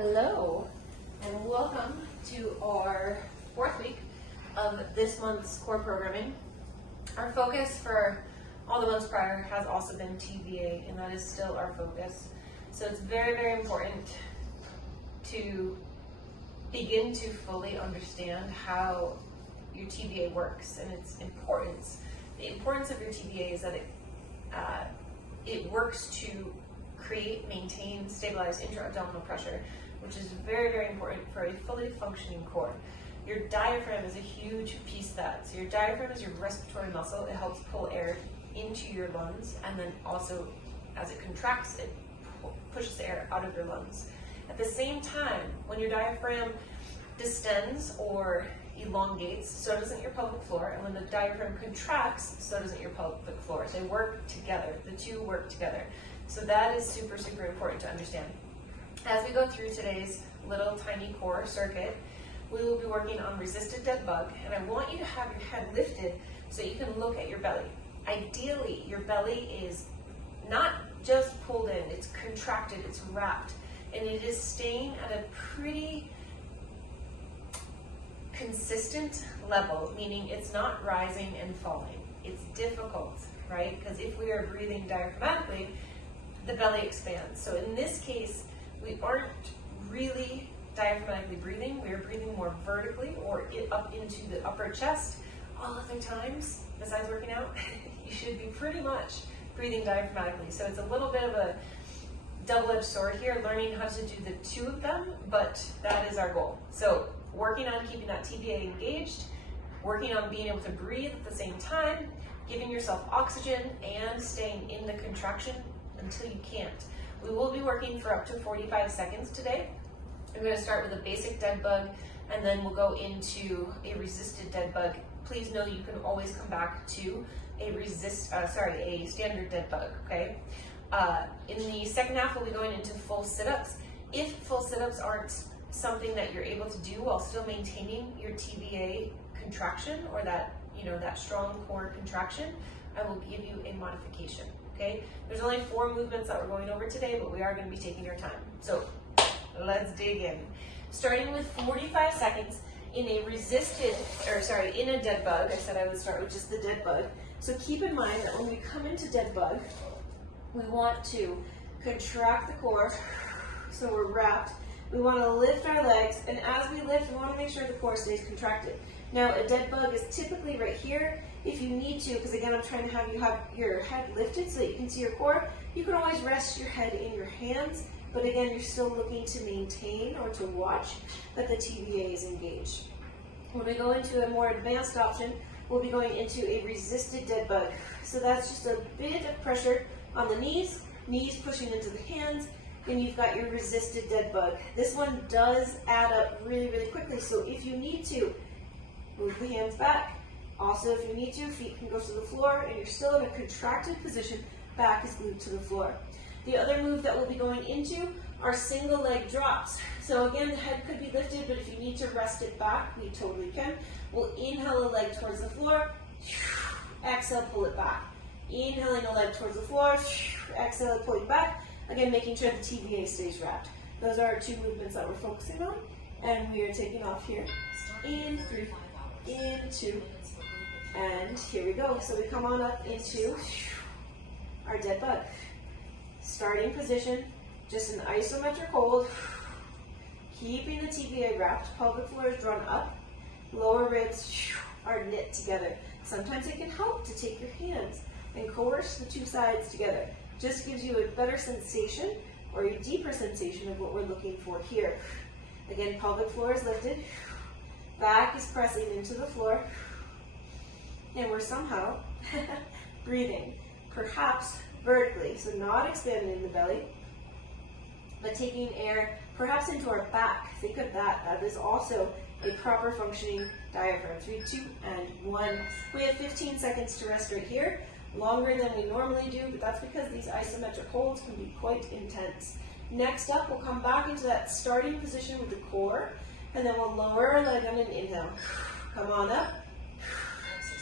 Hello, and welcome to our fourth week of this month's core programming. Our focus for all the months prior has also been TBA, and that is still our focus. So it's very, very important to begin to fully understand how your TBA works and its importance. The importance of your TBA is that it works to create, maintain, stabilize intra-abdominal pressure, which is very, very important for a fully functioning core. Your diaphragm is a huge piece of that. So your diaphragm is your respiratory muscle. It helps pull air into your lungs, and then also as it contracts, it pushes the air out of your lungs. At the same time, when your diaphragm distends or elongates, so doesn't your pelvic floor, and when the diaphragm contracts, so doesn't your pelvic floor. They work together. The two work together. So that is super, super important to understand. As we go through today's little tiny core circuit, we will be working on resisted dead bug, and I want you to have your head lifted so you can look at your belly. Ideally, your belly is not just pulled in, it's contracted, it's wrapped, and it is staying at a pretty consistent level, meaning it's not rising and falling. It's difficult, right? Because if we are breathing diaphragmatically, the belly expands. So in this case, we aren't really diaphragmatically breathing. We are breathing more vertically or up into the upper chest. All other times, besides working out, you should be pretty much breathing diaphragmatically. So it's a little bit of a double-edged sword here, learning how to do the two of them, but that is our goal. So working on keeping that TBA engaged, working on being able to breathe at the same time, giving yourself oxygen, and staying in the contraction until you can't. We will be working for up to 45 seconds today. I'm going to start with a basic dead bug, and then we'll go into a resisted dead bug. Please know you can always come back to a standard dead bug, okay? In the second half, we'll be going into full sit-ups. If full sit-ups aren't something that you're able to do while still maintaining your TBA contraction or that, that strong core contraction, I will give you a modification, okay? There's only 4 movements that we're going over today, but we are going to be taking our time. So let's dig in. Starting with 45 seconds in a in a dead bug. I said I would start with just the dead bug. So keep in mind that when we come into dead bug, we want to contract the core, so we're wrapped. We want to lift our legs, and as we lift, we want to make sure the core stays contracted. Now, a dead bug is typically right here. If you need to, because again, I'm trying to have you have your head lifted so that you can see your core, you can always rest your head in your hands, but again, you're still looking to maintain or to watch that the TBA is engaged. When we go into a more advanced option, we'll be going into a resisted dead bug. So that's just a bit of pressure on the knees pushing into the hands, and you've got your resisted dead bug. This one does add up really, really quickly, so if you need to, move the hands back. Also, if you need to, feet can go to the floor, and you're still in a contracted position, back is glued to the floor. The other move that we'll be going into are single leg drops. So again, the head could be lifted, but if you need to rest it back, we totally can. We'll inhale a leg towards the floor, exhale, pull it back. Inhaling a leg towards the floor, exhale, pull it back. Again, making sure the TBA stays wrapped. Those are our 2 movements that we're focusing on, and we are taking off here. In 3, in 2, and here we go. So we come on up into our dead bug. Starting position, just an isometric hold, keeping the TBA wrapped. Pelvic floor is drawn up, lower ribs are knit together. Sometimes it can help to take your hands and coerce the 2 sides together. Just gives you a better sensation or a deeper sensation of what we're looking for here. Again, pelvic floor is lifted, back is pressing into the floor, and we're somehow breathing, perhaps vertically, so not expanding in the belly, but taking air perhaps into our back. Think of that. That is also a proper functioning diaphragm. 3, 2, and 1. We have 15 seconds to rest right here. Longer than we normally do, but that's because these isometric holds can be quite intense. Next up, we'll come back into that starting position with the core, and then we'll lower our leg on an inhale. Come on up.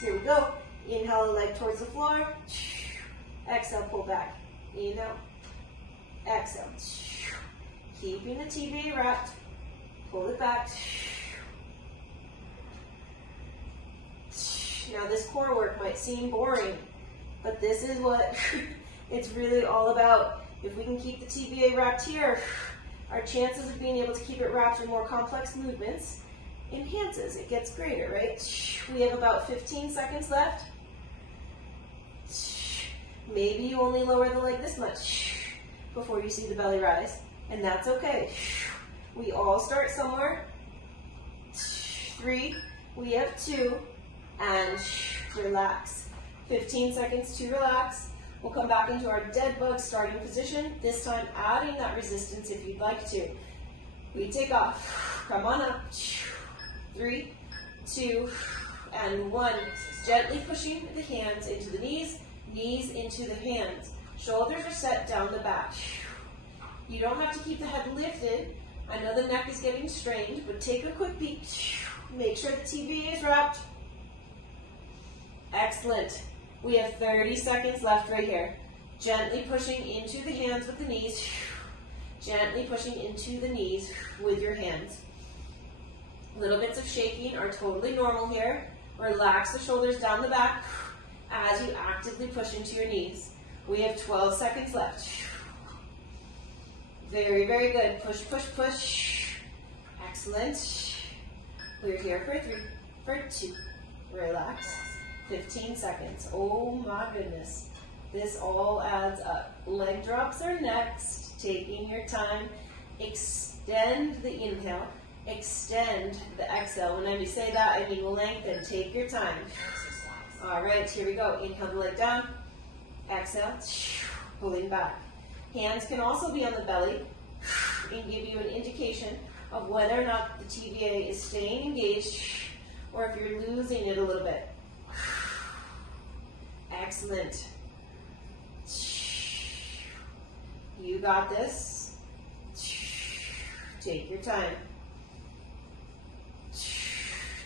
Here we go. Inhale a leg towards the floor. Exhale, pull back. Inhale. Exhale. Keeping the TBA wrapped. Pull it back. Now this core work might seem boring, but this is what it's really all about. If we can keep the TBA wrapped here, our chances of being able to keep it wrapped in more complex movements enhances. It gets greater, right? We have about 15 seconds left. Maybe you only lower the leg this much before you see the belly rise, and that's okay. We all start somewhere. 3, we have 2, and relax. 15 seconds to relax. We'll come back into our dead bug starting position, this time adding that resistance if you'd like to. We take off. Come on up. 3, 2, and 1. Gently pushing the hands into the knees, knees into the hands. Shoulders are set down the back. You don't have to keep the head lifted. I know the neck is getting strained, but take a quick peek. Make sure the TBA is wrapped. Excellent. We have 30 seconds left right here. Gently pushing into the hands with the knees. Gently pushing into the knees with your hands. Little bits of shaking are totally normal here. Relax the shoulders down the back as you actively push into your knees. We have 12 seconds left. Very, very good. Push, push, push. Excellent. We're here for 3, for 2. Relax. 15 seconds. Oh my goodness. This all adds up. Leg drops are next. Taking your time. Extend the inhale. Extend the exhale. When I say that, I mean lengthen. Take your time. All right, here we go. Inhale the leg down. Exhale. Pulling back. Hands can also be on the belly and give you an indication of whether or not the TBA is staying engaged or if you're losing it a little bit. Excellent. You got this. Take your time.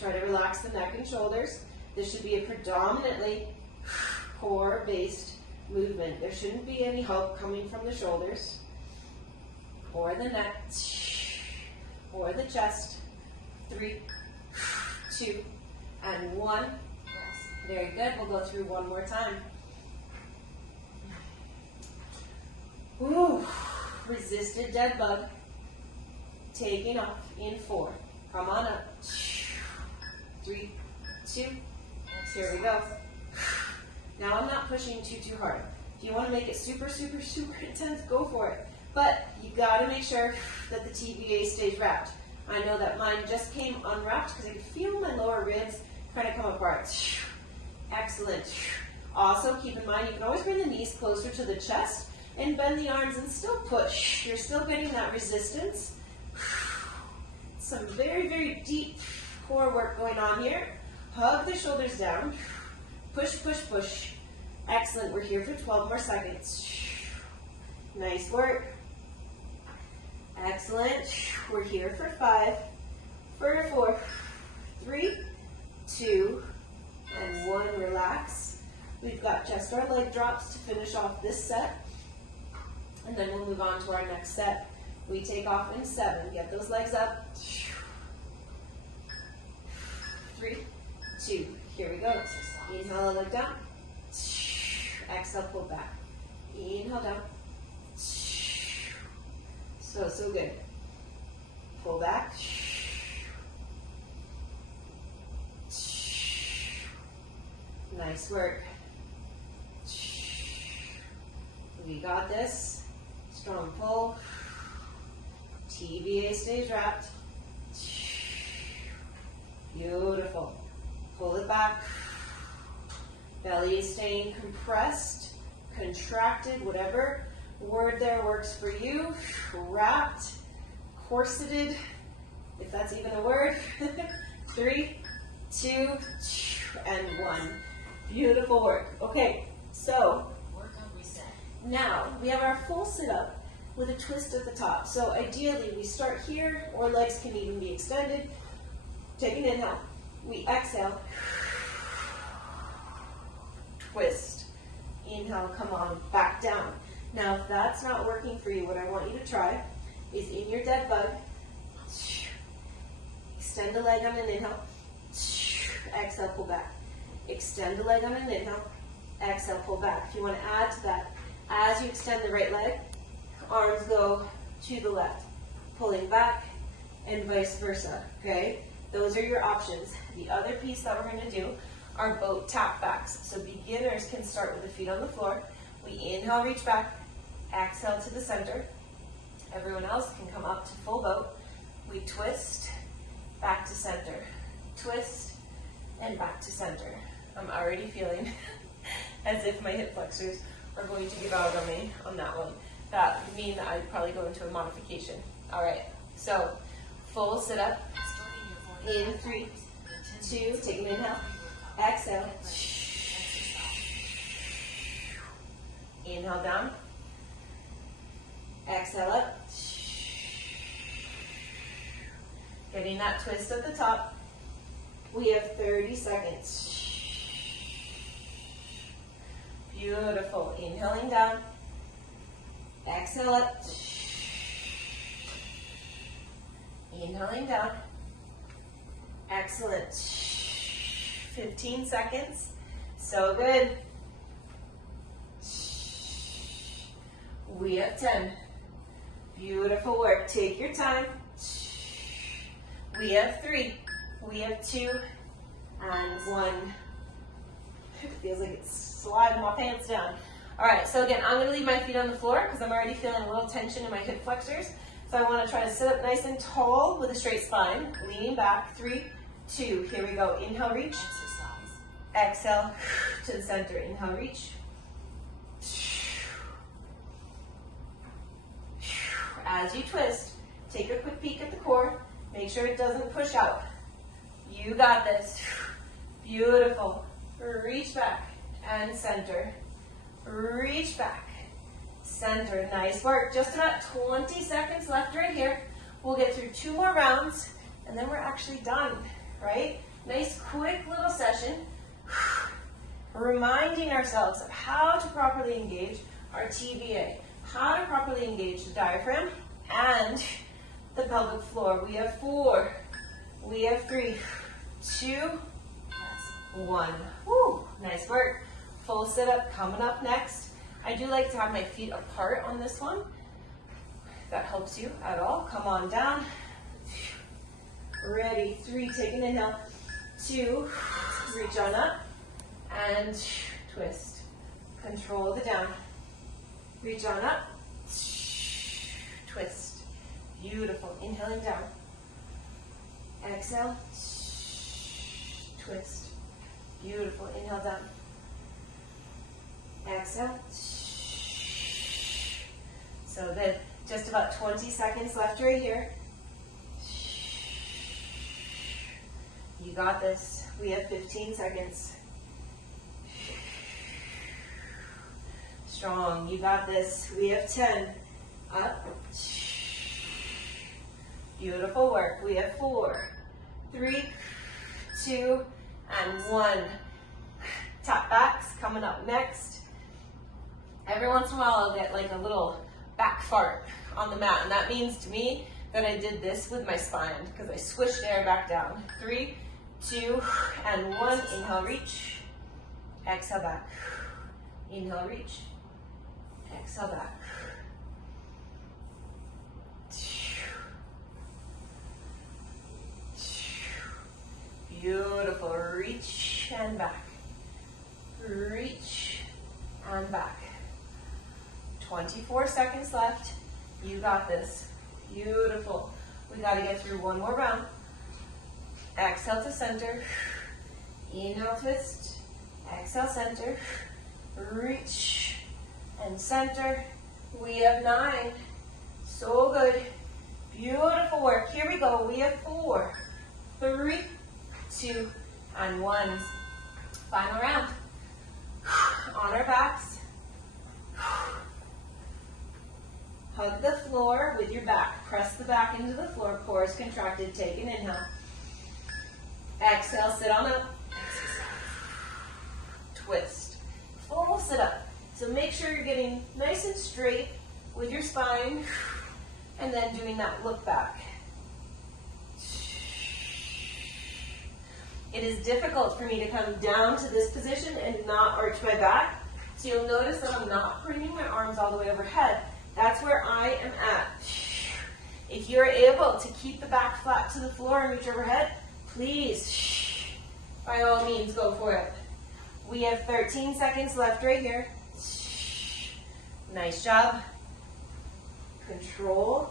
Try to relax the neck and shoulders. This should be a predominantly core-based movement. There shouldn't be any help coming from the shoulders or the neck or the chest. 3, 2, and 1. Very good. We'll go through one more time. Ooh, resisted dead bug. Taking off in 4. Come on up. 3, 2. Here we go. Now I'm not pushing too hard. If you want to make it super, super, super intense, go for it. But you got to make sure that the TBA stays wrapped. I know that mine just came unwrapped because I could feel my lower ribs kind of come apart. Excellent. Also, keep in mind, you can always bring the knees closer to the chest and bend the arms and still push. You're still getting that resistance. Some very, very deep core work going on here. Hug the shoulders down. Push, push, push. Excellent. We're here for 12 more seconds. Nice work. Excellent. We're here for 5, for 4, 3, 2, and 1. Relax. We've got just our leg drops to finish off this set, and then we'll move on to our next set. We take off in 7. Get those legs up. 3, 2. Here we go. Inhale, leg down. Exhale, pull back. Inhale, down. So good. Pull back. Nice work. We got this. Strong pull. TBA stays wrapped. Beautiful. Pull it back. Belly is staying compressed, contracted, whatever word there works for you. Wrapped, corseted, if that's even a word. 3, 2, and 1. Beautiful work. Okay, so now we have our full sit-up with a twist at the top. So ideally we start here, or legs can even be extended. Take an inhale. We exhale. Twist. Inhale, come on, back down. Now if that's not working for you, what I want you to try is in your dead bug. Extend the leg on an inhale. Exhale, pull back. Extend the leg on an inhale. Exhale, pull back. If you want to add to that, as you extend the right leg, arms go to the left, pulling back, and vice versa, okay? Those are your options. The other piece that we're going to do are boat tap backs. So beginners can start with the feet on the floor. We inhale, reach back, exhale to the center. Everyone else can come up to full boat. We twist, back to center. Twist, and back to center. I'm already feeling as if my hip flexors are going to give out on me on that one. That would mean that I'd probably go into a modification. All right, so full sit up. In 3, 2, take an inhale. Exhale. Inhale down. Exhale up. Getting that twist at the top. We have 30 seconds. Beautiful. Inhaling down. Exhale up. Inhaling down. Excellent. 15 seconds. So good. We have 10. Beautiful work. Take your time. We have 3. We have 2. And 1. It feels like it's sliding my pants down. All right, so again, I'm going to leave my feet on the floor because I'm already feeling a little tension in my hip flexors. So I want to try to sit up nice and tall with a straight spine, leaning back. 3, 2. Here we go. Inhale, reach. Exhale to the center. Inhale, reach. As you twist, take a quick peek at the core. Make sure it doesn't push out. You got this. Beautiful. Reach back and center. Reach back. Center. Nice work. Just about 20 seconds left right here. We'll get through 2 more rounds and then we're actually done, right? Nice quick little session. Reminding ourselves of how to properly engage our TVA, how to properly engage the diaphragm and the pelvic floor. We have 4, we have 3, 2, 1. Woo, nice work. Full sit up coming up next. I do like to have my feet apart on this one. If that helps you at all, come on down. Ready, 3, take an inhale. 2, reach on up and twist. Control the down. Reach on up, twist. Beautiful. Inhaling down. Exhale, twist. Beautiful. Inhale down. Exhale. So good. Just about 20 seconds left right here. You got this. We have 15 seconds. Strong. You got this. We have 10. Up. Beautiful work. We have 4, 3, 2, and 1. Tap backs coming up next. Every once in a while I'll get like a little back fart on the mat, and that means to me that I did this with my spine because I swished air back down. 3, 2, and 1. Inhale, reach. Exhale, back. Inhale, reach. Exhale, back. Beautiful. Reach and back. Reach and back. 24 seconds left. You got this. Beautiful. We got to get through 1 more round. Exhale to center. Inhale, twist. Exhale, center. Reach and center. We have 9. So good. Beautiful work. Here we go. We have 4, 3, 2, and 1. Final round. On our backs. Hug the floor with your back. Press the back into the floor. Core is contracted. Take an inhale. Exhale, sit on up. Twist. Full sit up. So make sure you're getting nice and straight with your spine. and then doing that look back. It is difficult for me to come down to this position and not arch my back. So you'll notice that I'm not bringing my arms all the way overhead. That's where I am at. If you're able to keep the back flat to the floor and reach overhead, please, by all means, go for it. We have 13 seconds left right here. Nice job. Control.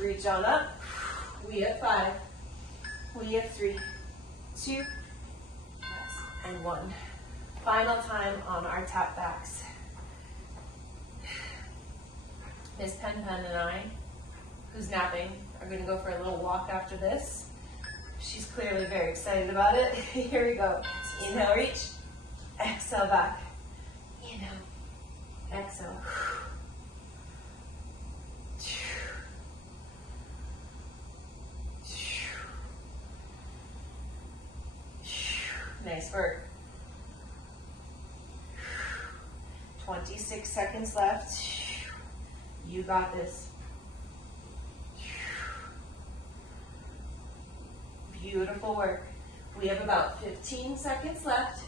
Reach on up. We have 5. We have 3, 2, and 1. Final time on our tap backs. Miss Pen Pen and I, who's napping, are going to go for a little walk after this. She's clearly very excited about it. Here we go. Inhale, reach. Exhale, back. Inhale. Exhale. Nice work. 26 seconds left. You got this. Beautiful work. We have about 15 seconds left.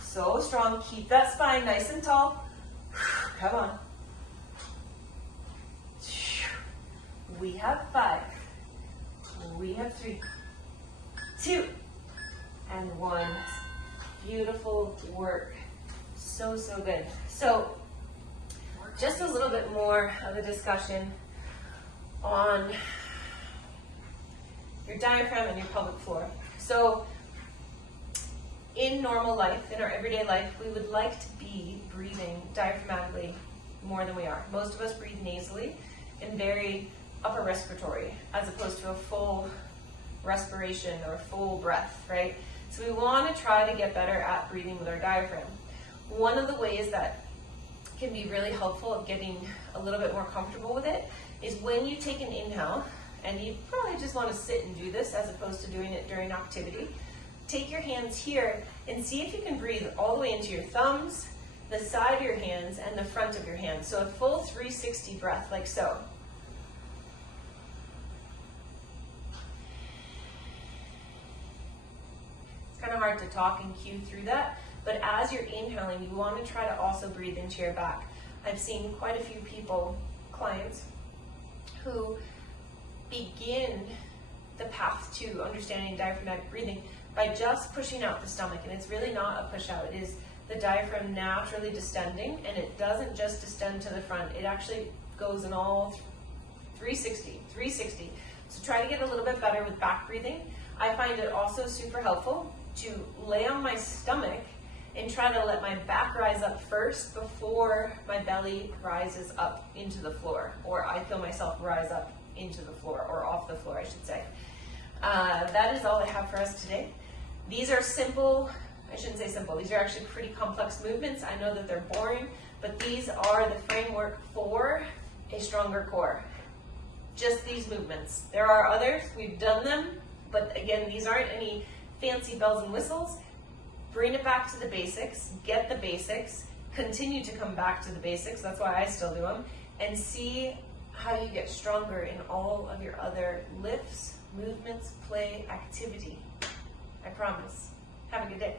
So strong. Keep that spine nice and tall. Come on. We have 5. We have 3, 2, and 1. Beautiful work. So, so good. So, just a little bit more of a discussion on your diaphragm and your pelvic floor. So, in normal life, in our everyday life, we would like to be breathing diaphragmatically more than we are. Most of us breathe nasally and very upper respiratory, as opposed to a full respiration or full breath, right? So we want to try to get better at breathing with our diaphragm. One of the ways that can be really helpful of getting a little bit more comfortable with it is when you take an inhale, and you probably just want to sit and do this as opposed to doing it during activity. Take your hands here and see if you can breathe all the way into your thumbs, the side of your hands, and the front of your hands. So a full 360 breath, like so. It's kind of hard to talk and cue through that, but as you're inhaling, you want to try to also breathe into your back. I've seen quite a few people, clients, who begin the path to understanding diaphragmatic breathing by just pushing out the stomach, and it's really not a push out. It is the diaphragm naturally distending, and it doesn't just distend to the front. It actually goes in all 360. So try to get a little bit better with back breathing. I find it also super helpful to lay on my stomach and try to let my back rise up first before my belly rises up into the floor, or I feel myself rise up into the floor, or off the floor, I should say. That is all I have for us today. These are simple, I shouldn't say simple, these are actually pretty complex movements. I know that they're boring, but these are the framework for a stronger core. Just these movements. There are others, we've done them, but again, these aren't any fancy bells and whistles. Bring it back to the basics, get the basics, continue to come back to the basics, that's why I still do them, and see how you get stronger in all of your other lifts, movements, play, activity. I promise. Have a good day.